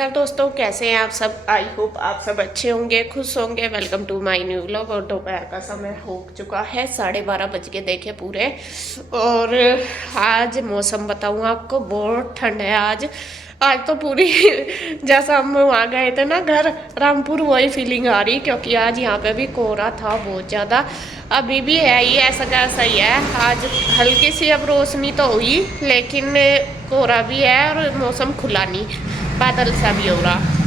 नमस्कार दोस्तों, कैसे हैं आप सब। आई होप आप सब अच्छे होंगे, खुश होंगे। Welcome to my new vlog. और दोपहर का समय हो चुका है 12:30 बज के देखे पूरे। और आज मौसम बताऊँ आपको, बहुत ठंड है आज। आज तो पूरी जैसा हम वहाँ गए थे ना घर रामपुर, वही फीलिंग आ रही, क्योंकि आज यहाँ पे भी कोहरा था बहुत ज़्यादा। अभी भी है ही ऐसा कैसा ही है। आज हल्की सी अब रोशनी तो हुई, लेकिन कोहरा भी है और मौसम खुला नहीं, बादल सा भी हो रहा।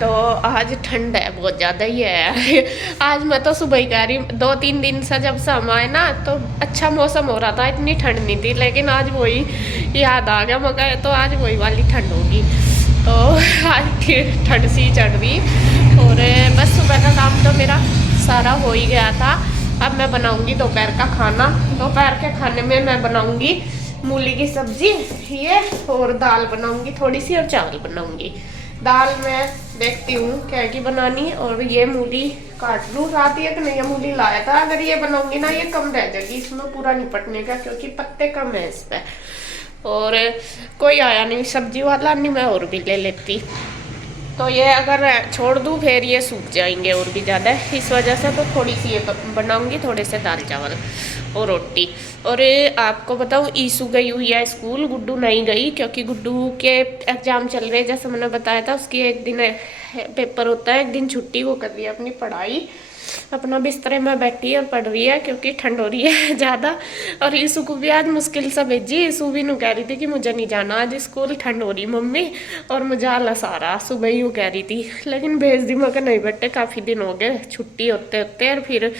तो आज ठंड है, बहुत ज़्यादा ही है। आज मैं तो सुबह ही कह रही, 2-3 दिन से जब से हम आए ना तो अच्छा मौसम हो रहा था, इतनी ठंड नहीं थी। लेकिन आज वही याद आ गया मगर, तो आज वही वाली ठंड होगी। तो आज ठंड सी चढ़ रही। और बस सुबह का काम तो मेरा सारा हो ही गया था। अब मैं बनाऊंगी दोपहर का खाना। दोपहर के खाने में मैं बनाऊंगी मूली की सब्जी ये, और दाल बनाऊंगी थोड़ी सी, और चावल बनाऊंगी। दाल मैं देखती हूँ क्या की बनानी। और ये मूली काट लूँ, रात एक नया मूली लाया था। अगर ये बनाऊंगी ना, ये कम रह जाएगी, इसमें पूरा निपटने का, क्योंकि पत्ते कम है इस पे। और कोई आया नहीं सब्जी वाला, नहीं मैं और भी ले लेती। तो ये अगर छोड़ दूँ फिर ये सूख जाएंगे और भी ज़्यादा, इस वजह से तो थोड़ी सी ये बनाऊंगी, थोड़े से दाल चावल और रोटी। और आपको बताऊँ, ईशू गई हुई है स्कूल, गुड्डू नहीं गई, क्योंकि गुड्डू के एग्ज़ाम चल रहे हैं। जैसे मैंने बताया था, उसकी एक दिन पेपर होता है, एक दिन छुट्टी। वो कर रही है अपनी पढ़ाई, अपना बिस्तरे में बैठी और पढ़ रही है, क्योंकि ठंड हो रही है ज़्यादा। और ईशू को भी आज मुश्किल से भेजी। ईशू भी नू कह रही थी कि मुझे नहीं जाना आज स्कूल, ठंड हो रही मम्मी, और मुझे आलस आ रहा। सुबह ही वो कह रही थी, लेकिन भेज दी। मगर नहीं बेटे, काफ़ी दिन हो गए छुट्टी होते होते। और फिर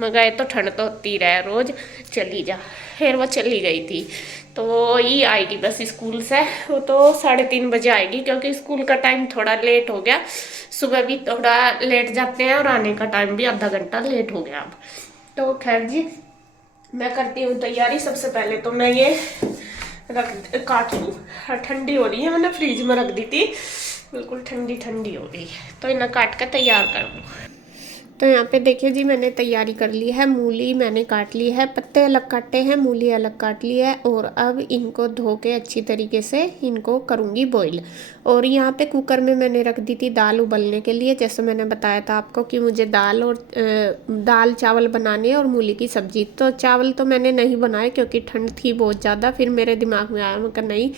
मगर तो ठंड तो होती रहे रोज़, चली जा। फिर वो चली गई थी। तो ये आएगी बस स्कूल से, वो तो 3:30 बजे आएगी, क्योंकि स्कूल का टाइम थोड़ा लेट हो गया। सुबह भी थोड़ा लेट जाते हैं, और आने का टाइम भी आधा घंटा लेट हो गया अब। तो खैर जी, मैं करती हूँ तैयारी। सबसे पहले तो मैं ये काट लूँ। ठंडी हो रही है, मैंने फ्रीज में रख दी थी, बिल्कुल ठंडी ठंडी हो गई। तो इन्हें काट कर तैयार कर दूँ। तो यहाँ पे देखिए जी, मैंने तैयारी कर ली है। मूली मैंने काट ली है, पत्ते अलग काटे हैं, मूली अलग काट ली है। और अब इनको धो के अच्छी तरीके से इनको करूँगी बॉईल। और यहाँ पे कुकर में मैंने रख दी थी दाल उबलने के लिए। जैसे मैंने बताया था आपको कि मुझे दाल और दाल चावल बनाने और मूली की सब्जी। तो चावल तो मैंने नहीं बनाए, क्योंकि ठंड थी बहुत ज़्यादा। फिर मेरे दिमाग में आया, मैं नहीं,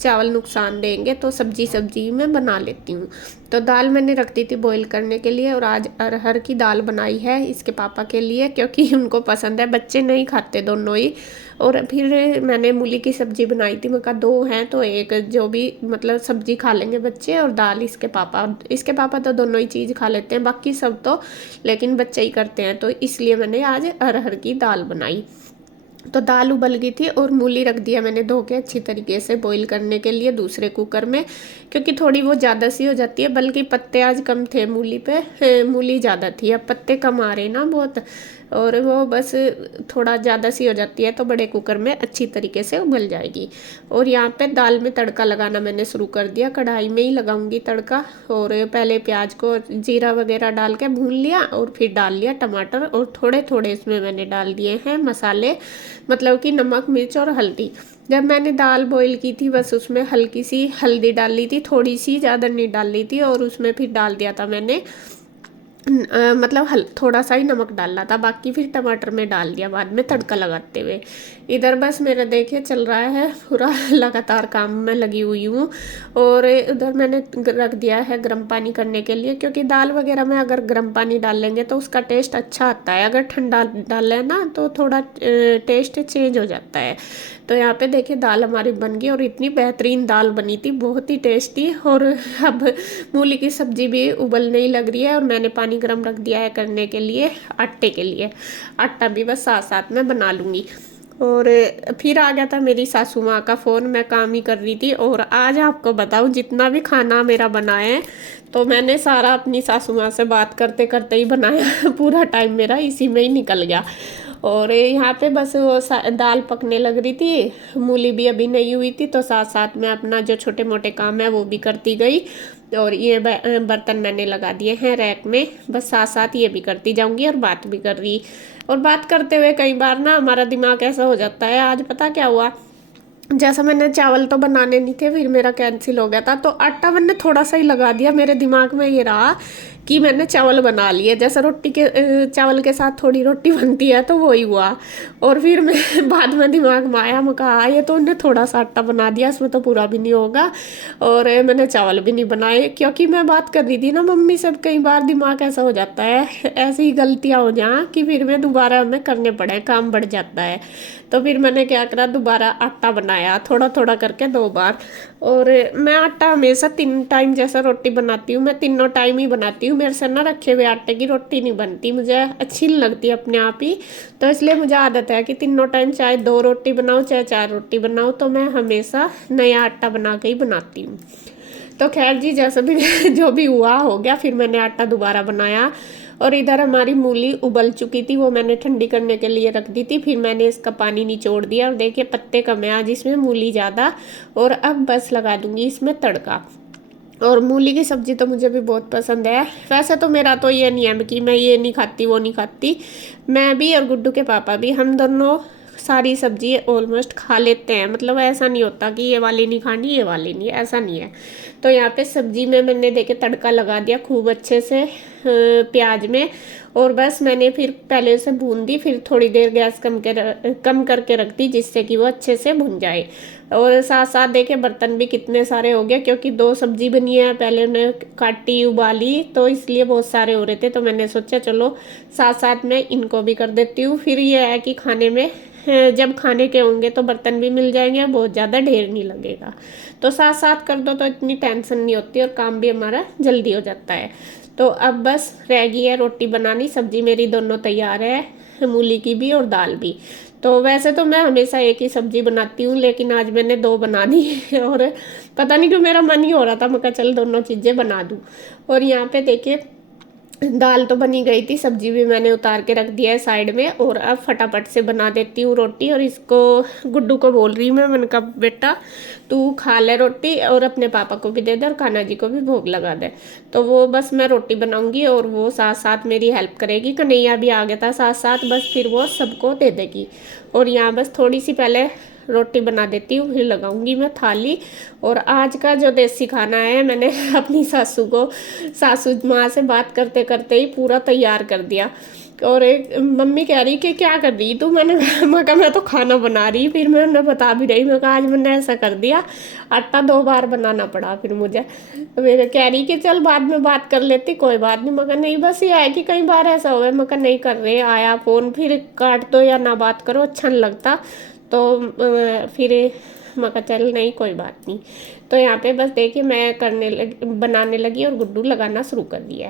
चावल नुकसान देंगे, तो सब्जी मैं बना लेती हूँ। तो दाल मैंने रख दी थी बॉईल करने के लिए। और आज अरहर की दाल बनाई है इसके पापा के लिए, क्योंकि उनको पसंद है, बच्चे नहीं खाते दोनों ही। और फिर मैंने मूली की सब्जी बनाई थी। मैं कहा 2 हैं तो एक जो भी मतलब सब्जी खा लेंगे बच्चे, और दाल इसके पापा तो दोनों ही चीज़ खा लेते हैं, बाकी सब तो लेकिन बच्चे ही करते हैं। तो इसलिए मैंने आज अरहर की दाल बनाई। तो दाल उबल गई थी, और मूली रख दिया मैंने धो के अच्छी तरीके से बॉईल करने के लिए दूसरे कुकर में, क्योंकि थोड़ी वो ज़्यादा सी हो जाती है। बल्कि पत्ते आज कम थे मूली पे, मूली ज़्यादा थी, अब पत्ते कम आ रहे ना बहुत, और वो बस थोड़ा ज़्यादा सी हो जाती है, तो बड़े कुकर में अच्छी तरीके से उबल जाएगी। और यहाँ पे दाल में तड़का लगाना मैंने शुरू कर दिया, कढ़ाई में ही लगाऊंगी तड़का। और पहले प्याज को जीरा वगैरह डाल के भून लिया, और फिर डाल लिया टमाटर, और थोड़े थोड़े इसमें मैंने डाल दिए हैं मसाले, मतलब कि नमक मिर्च और हल्दी। जब मैंने दाल बॉईल की थी, बस उसमें हल्की सी हल्दी डाल ली थी, थोड़ी सी, ज़्यादा नहीं डाल ली थी। और उसमें फिर डाल दिया था मैंने मतलब थोड़ा सा ही नमक डालना था, बाकी फिर टमाटर में डाल दिया बाद में तड़का लगाते हुए। इधर बस मेरा देखिए चल रहा है पूरा लगातार काम में लगी हुई हूँ। और उधर मैंने रख दिया है गर्म पानी करने के लिए, क्योंकि दाल वगैरह में अगर गर्म पानी डाल लेंगे तो उसका टेस्ट अच्छा आता है। अगर ठंडा डाल लें ना तो थोड़ा टेस्ट चेंज हो जाता है। तो यहाँ पे देखिए दाल हमारी बन गई, और इतनी बेहतरीन दाल बनी थी, बहुत ही टेस्टी। और अब मूली की सब्जी भी उबलने ही लग रही है, और मैंने पानी गर्म रख दिया है करने के लिए आटे के लिए। आटा भी बस साथ साथ में बना लूँगी। और फिर आ गया था मेरी सासू माँ का फ़ोन, मैं काम ही कर रही थी। और आज आपको बताऊँ, जितना भी खाना मेरा बना है, तो मैंने सारा अपनी सासू माँ से बात करते करते ही बनाया। पूरा टाइम मेरा इसी में ही निकल गया। और यहाँ पे बस वो दाल पकने लग रही थी, मूली भी अभी नहीं हुई थी, तो साथ साथ में अपना जो छोटे मोटे काम है वो भी करती गई। और ये बर्तन मैंने लगा दिए हैं रैक में, बस साथ साथ ये भी करती जाऊंगी और बात भी कर रही। और बात करते हुए कई बार ना हमारा दिमाग ऐसा हो जाता है। आज पता क्या हुआ, जैसा मैंने चावल तो बनाने नहीं थे, फिर मेरा कैंसिल हो गया था, तो आटा मैंने थोड़ा सा ही लगा दिया। मेरे दिमाग में ये रहा कि मैंने चावल बना लिए, जैसा रोटी के चावल के साथ थोड़ी रोटी बनती है, तो वही हुआ। और फिर मैं बाद में दिमाग में आया, मैं कहा ये तो उन्हें थोड़ा सा आटा बना दिया, इसमें तो पूरा भी नहीं होगा। और मैंने चावल भी नहीं बनाए, क्योंकि मैं बात कर रही थी ना मम्मी से। कई बार दिमाग ऐसा हो जाता है, ऐसी गलतियाँ हो जाए कि फिर मैं दोबारा हमें करने पड़े, काम बढ़ जाता है। तो फिर मैंने क्या करा, दोबारा आटा बनाया थोड़ा थोड़ा करके 2 बार। और मैं आटा हमेशा 3 टाइम जैसा रोटी बनाती हूँ, मैं तीनों टाइम ही बनाती हूँ। मेरे से ना रखे हुए आटे की रोटी नहीं बनती, मुझे अच्छी नहीं लगती अपने आप ही। तो इसलिए मुझे आदत है कि तीनों टाइम चाहे 2 रोटी बनाऊँ चाहे 4 रोटी बनाऊँ, तो मैं हमेशा नया आटा बना के ही बनाती हूँ। तो खैर जी, जैसा भी जो भी हुआ हो गया। फिर मैंने आटा दोबारा बनाया। और इधर हमारी मूली उबल चुकी थी, वो मैंने ठंडी करने के लिए रख दी थी। फिर मैंने इसका पानी निचोड़ दिया, और देखिए पत्ते कम है आज इसमें, मूली ज़्यादा। और अब बस लगा दूंगी इसमें तड़का। और मूली की सब्ज़ी तो मुझे भी बहुत पसंद है। वैसे तो मेरा तो ये नहीं है कि मैं ये नहीं खाती वो नहीं खाती, मैं भी और गुड्डू के पापा भी, हम दोनों सारी सब्जी ऑलमोस्ट खा लेते हैं। मतलब ऐसा नहीं होता कि ये वाली नहीं खानी ये वाली नहीं, ऐसा नहीं है। तो यहाँ पे सब्जी में मैंने देखे तड़का लगा दिया खूब अच्छे से प्याज में। और बस मैंने फिर पहले उसे भून दी, फिर थोड़ी देर गैस कम करके रख दी, जिससे कि वो अच्छे से भुन जाए। और साथ साथ देखे बर्तन भी कितने सारे हो गए, क्योंकि 2 सब्जी बनी है, पहले उन्हें काटी उबाली, तो इसलिए बहुत सारे हो रहे थे। तो मैंने सोचा चलो साथ साथ में इनको भी कर देती हूँ। फिर ये है कि खाने में जब खाने के होंगे तो बर्तन भी मिल जाएंगे, बहुत ज़्यादा ढेर नहीं लगेगा। तो साथ साथ कर दो तो इतनी टेंशन नहीं होती, और काम भी हमारा जल्दी हो जाता है। तो अब बस रह गई है रोटी बनानी। सब्जी मेरी दोनों तैयार है, मूली की भी और दाल भी। तो वैसे तो मैं हमेशा एक ही सब्जी बनाती हूँ, लेकिन आज मैंने 2 बना दी और पता नहीं क्यों मेरा मन ही हो रहा था, मैं कहा चल दोनों चीज़ें बना दूँ। और यहाँ पे देखिए दाल तो बनी गई थी, सब्जी भी मैंने उतार के रख दिया है साइड में। और अब फटाफट से बना देती हूँ रोटी। और इसको गुड्डू को बोल रही मैं, मैंने कहा बेटा तू खा ले रोटी, और अपने पापा को भी दे दे, और कान्हा जी को भी भोग लगा दे। तो वो बस मैं रोटी बनाऊंगी और वो साथ साथ मेरी हेल्प करेगी। कन्हैया भी आ गया था साथ साथ, बस फिर वो सबको दे देगी। और यहाँ बस थोड़ी सी पहले रोटी बना देती हूँ, फिर लगाऊंगी मैं थाली। और आज का जो देसी खाना है, मैंने अपनी सासू माँ से बात करते करते ही पूरा तैयार कर दिया। और एक मम्मी कह रही कि क्या कर रही तू, मैं कहा मैं तो खाना बना रही। फिर मैं उन्हें बता भी रही, मैं कहा आज मैंने ऐसा कर दिया, आटा 2 बार बनाना पड़ा फिर मुझे। मेरे कह रही कि चल बाद में बात कर लेती, कोई बात नहीं। मगर नहीं, बस ये है कि कई बार ऐसा हुआ, मैं कहा नहीं कर रहे, आया फ़ोन फिर काट दो या ना बात करो, अच्छा नहीं लगता। तो फिर मैं कहा चल नहीं कोई बात नहीं। तो यहाँ पे बस देखिए मैं बनाने लगी और गुड्डू लगाना शुरू कर दिया।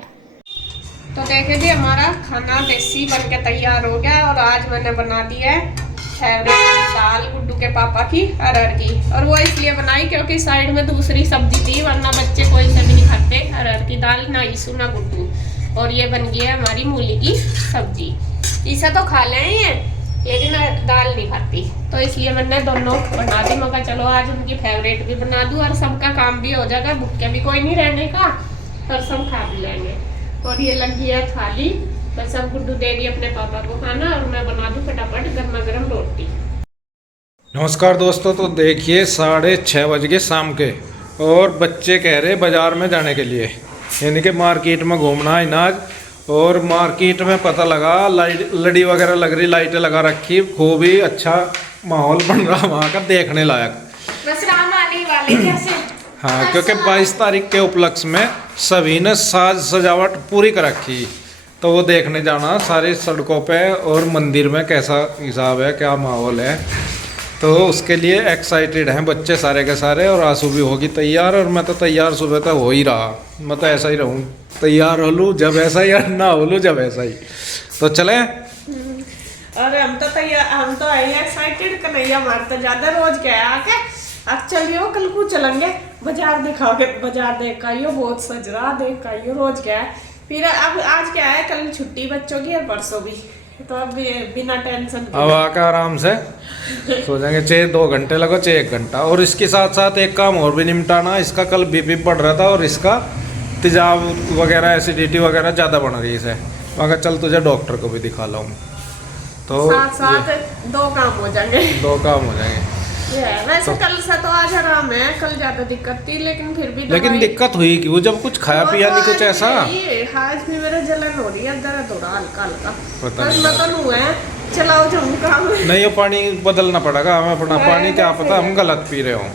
तो देखिए जी हमारा खाना देसी बन के तैयार हो गया। और आज मैंने बना दी है फेवरेट दाल गुड्डू के पापा की, अरहर की। और वो इसलिए बनाई क्योंकि साइड में दूसरी सब्जी थी, वरना बच्चे कोई से भी नहीं खाते अरहर की दाल, ना ईसू ना गुड्डू। और ये बन गई है हमारी मूली की सब्जी। ईसा तो खा लें, लेकिन दाल नहीं खाती, तो इसलिए मैंने दोनों बना दी। मगर चलो आज उनकी फेवरेट भी बना दूँ, और सबका काम भी हो जाएगा, भूखे भी कोई नहीं रहने का, और सब खा भी लेंगे। और ये लगी है थाली, बस अब गुड्डू देगी अपने पापा को खाना, और मैं बना दूँ फटाफट गर्मा गर्म रोटी। नमस्कार दोस्तों, तो देखिए 6:30 बज गए शाम के, और बच्चे कह रहे बाज़ार में जाने के लिए, यानी कि मार्केट में घूमना है ना आज। और मार्केट में पता लगा लाइट लड़ी वगैरह लग रही, लाइटें लगा रखी, खूब ही अच्छा माहौल बन रहा वहाँ का, देखने लायक। बस राम आने वाले कैसे? हाँ, क्योंकि 22 तारीख के उपलक्ष्य में सभी ने साज सजावट पूरी कर रखी, तो वो देखने जाना सारी सड़कों पे, और मंदिर में कैसा हिसाब है, क्या माहौल है। तो उसके लिए एक्साइटेड हैं बच्चे सारे के सारे। और आंसू भी होगी तैयार, और मैं तो तैयार सुबह तक हो ही रहा, मैं तो ऐसा ही रहूँ, तैयार हो लूँ जब ऐसा ही, ना हो लूँ जब ऐसा ही। तो चलें। और हम तो तैयार, हम तो आए एक्साइटेड। कन्हैया मार तो ज़्यादा रोज क्या है आके, अब चलियो कल को चलेंगे बाजार दिखाओगे, बाजार देख आइयो, बहुत सज रहा देख आइयो, रोज क्या है। फिर अब आज क्या है, कल छुट्टी बच्चों की और परसों भी, तो अब बिना टेंशन अब आकर आराम से सो जाएंगे, चाहे 2 घंटे लगो चाहे 1 घंटा। और इसके साथ साथ एक काम और भी निपटाना, इसका कल बीपी बढ़ रहा था, और इसका तेजाब वगैरह एसिडिटी वगैरह ज़्यादा बढ़ रही है इसे। मगर चल तुझे डॉक्टर को भी दिखा लाऊँ, तो साथ साथ 2 काम हो जाएंगे। 2 काम हो जाएंगे। ये है। वैसे कल से तो आज आराम है, कल ज्यादा दिक्कत थी लेकिन फिर भी लेकिन दवाई- दिक्कत हुई क्यों जब कुछ खाया वो पिया तो नहीं कुछ आज ऐसा? ये आज भी मेरा जलन हो रही है, दर्द हो रहा हल्का हल्का। पता बस नहीं मतलब हुआ है, चलाओ जाऊँ काम। नहीं, ये पानी बदलना पड़ेगा हमें अपना पानी, क्या पता हम गलत पी रहे हो।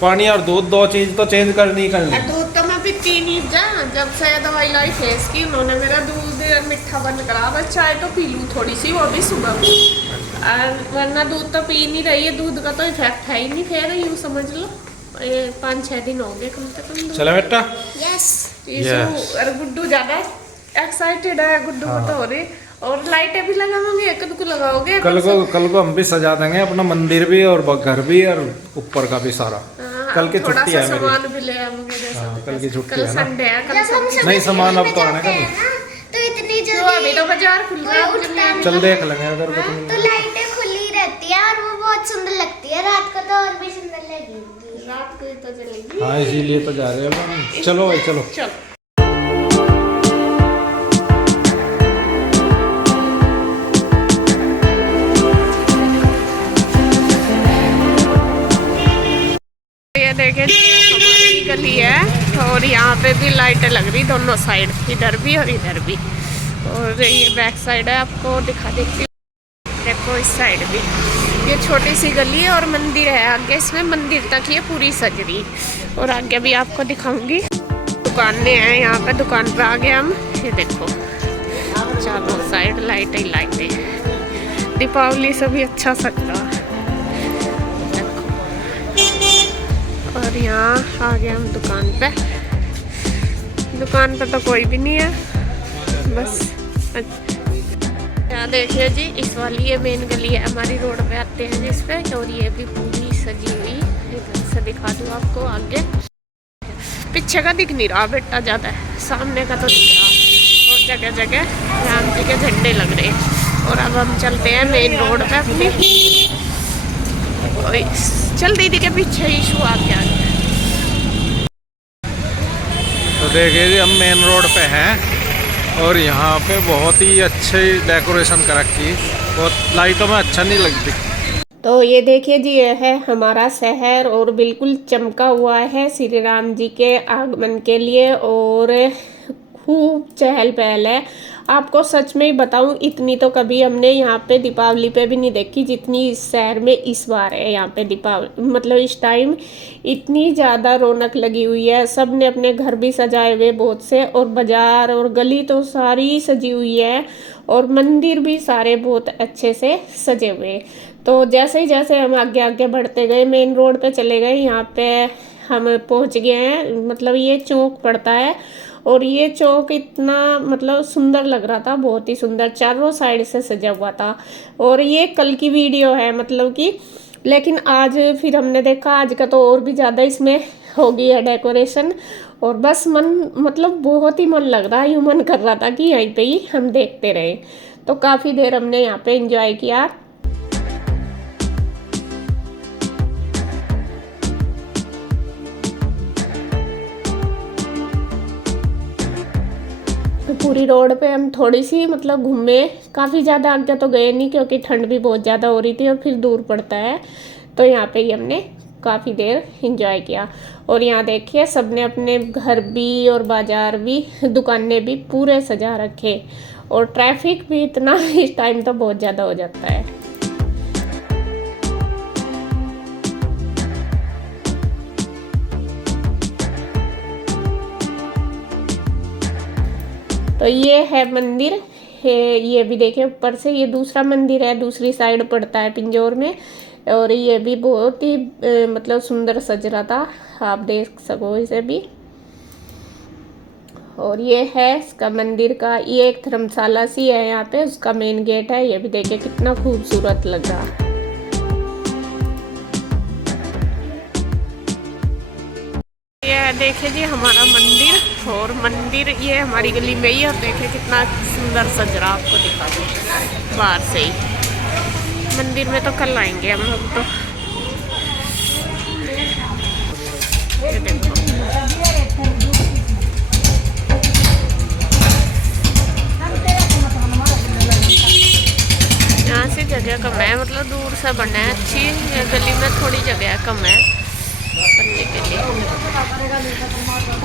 पानी और दूध दो चीज तो चेंज करनी करनी। दूध तो मैं पीती नहीं जा, जब से दवाई लाई फेस की उन्होंने मेरा दूध मिठा बंद करा। बस चाय तो पी लूँ थोड़ी सी, वो भी सुबह में, और वरना दूध तो पी नहीं रही है। दूध का तो इफेक्ट है ही नहीं, फिर यूँ समझ लो 5-6 दिन हो गए कम से कम। चलो बेटा। यस। Yes. और गुड्डू ज्यादा एक्साइटेड है, गुड्डू को तो हो रही। और लाइटें भी लगाओगे, एक को लगाओगे कल को हम भी सजा देंगे अपना मंदिर भी और घर भी और ऊपर का भी सारा। कल की थोड़ा छुट्टी सा है मेरी। सामान भी ले आऊंगे जैसे। कल की छुट्टी कल है ना। संडे है, कल जब हम सब नहीं सामान अब तो आने का जाते हैं ना, तो इतनी तो जल्दी अभी तो बाजार खुल रहा कोई उठता है। नहीं। चल देख लेंगे अगर हाँ, कुछ तो लाइटें खुली रहती है और वो बहुत सुंदर लगती है। रात को तो और भी सुंदर लगेगी। रात को ही तो चलेगी। हाँ इसीलिए तो जा रहे हैं। चलो भाई चलो। चलो। ये देखें जी, हमारी गली है और यहाँ पे भी लाइटें लग रही दोनों साइड, इधर भी और इधर भी। और ये बैक साइड है, आपको दिखा देती हूँ। देखो इस साइड भी ये छोटी सी गली है और मंदिर है आगे, इसमें मंदिर तक ये पूरी सज रही। और आगे भी आपको दिखाऊंगी, दुकानें हैं यहाँ पे। दुकान पे आ गए हम। ये देखो चारों साइड लाइटें ही लाइटें। दीपावली से भी अच्छा सज रहा है। और यहाँ आ गए हम दुकान पे। दुकान पे तो कोई भी नहीं है, बस यहाँ देखिए जी, इस वाली ये मेन गली है हमारी, रोड पे आते हैं जिस पे। और ये भी पूरी सजी हुई, इधर से दिखा दूँ आपको। आगे पीछे का दिख नहीं रहा बेटा ज़्यादा है, सामने का तो दिख रहा। और जगह जगह राम जी के झंडे लग रहे हैं। और अब हम चलते हैं मेन रोड पे अपनी। चल दीदी के पीछे ही शू आ गया। तो देखिए जी हम मेन रोड पे हैं और यहाँ पे बहुत ही अच्छे डेकोरेशन कर रखी, बहुत लाइटों में अच्छा नहीं लगती। तो ये देखिए जी, ये है हमारा शहर और बिल्कुल चमका हुआ है श्री राम जी के आगमन के लिए। और खूब चहल पहल है। आपको सच में ही बताऊं, इतनी तो कभी हमने यहाँ पे दीपावली पे भी नहीं देखी जितनी इस शहर में इस बार है। यहाँ पे दीपावली मतलब इस टाइम इतनी ज़्यादा रौनक लगी हुई है। सब ने अपने घर भी सजाए हुए बहुत से, और बाजार और गली तो सारी सजी हुई है, और मंदिर भी सारे बहुत अच्छे से सजे हुए। तो जैसे हम आगे आगे बढ़ते गए, मेन रोड पे चले गए, यहाँ पे हम पहुँच गए हैं। मतलब ये चौक पड़ता है, और ये चौक इतना मतलब सुंदर लग रहा था, बहुत ही सुंदर, चारों साइड से सजा हुआ था। और ये कल की वीडियो है मतलब कि, लेकिन आज फिर हमने देखा आज का तो और भी ज़्यादा इसमें हो गई है डेकोरेशन। और बस मन मतलब बहुत ही मन लग रहा है, यूँ मन कर रहा था कि यहीं पे ही हम देखते रहे। तो काफ़ी देर हमने यहाँ पे एंजॉय किया। पूरी रोड पे हम थोड़ी सी मतलब घूमे, काफ़ी ज़्यादा आगे तो गए नहीं क्योंकि ठंड भी बहुत ज़्यादा हो रही थी और फिर दूर पड़ता है। तो यहाँ पे ही हमने काफ़ी देर एंजॉय किया। और यहाँ देखिए सबने अपने घर भी और बाज़ार भी, दुकानें भी पूरे सजा रखे। और ट्रैफिक भी इतना इस टाइम तो बहुत ज़्यादा हो जाता है। तो ये है मंदिर है, ये भी देखिए ऊपर से, ये दूसरा मंदिर है, दूसरी साइड पड़ता है पिंजौर में। और ये भी बहुत ही मतलब सुंदर सज रहा था, आप देख सको इसे भी। और ये है इसका मंदिर का, ये एक धर्मशाला सी है यहाँ पे, उसका मेन गेट है। ये भी देखिए कितना खूबसूरत लग रहा है। देखिए जी हमारा मंदिर, और मंदिर ये हमारी गली में ही, और देखिए कितना सुंदर सज रहा, आपको दिखा दूँ बाहर से ही। मंदिर में तो कल आएंगे हम लोग। तो ये देखो यहाँ से जगह कम है, मतलब दूर से बनना है अच्छी, गली में थोड़ी जगह कम है बनने के लिए।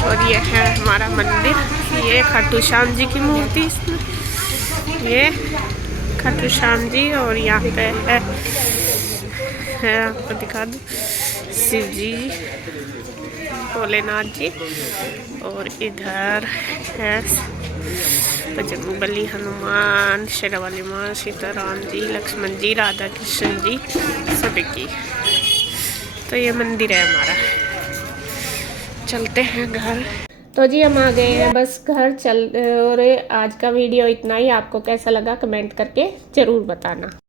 और ये है हमारा मंदिर, ये खाटू श्याम जी की मूर्ति इसमें, ये खाटू श्याम जी। और यहाँ पे है आपको दिखा दूँ शिव जी, भोलेनाथ जी। और इधर है बजरंगबली, हनुमान, शेरावाली माँ, सीताराम जी, लक्ष्मण जी, राधा कृष्ण जी, सभी की। तो ये मंदिर है हमारा। चलते हैं घर। तो जी हम आ गए हैं बस घर चल। और आज का वीडियो इतना ही। आपको कैसा लगा कमेंट करके ज़रूर बताना।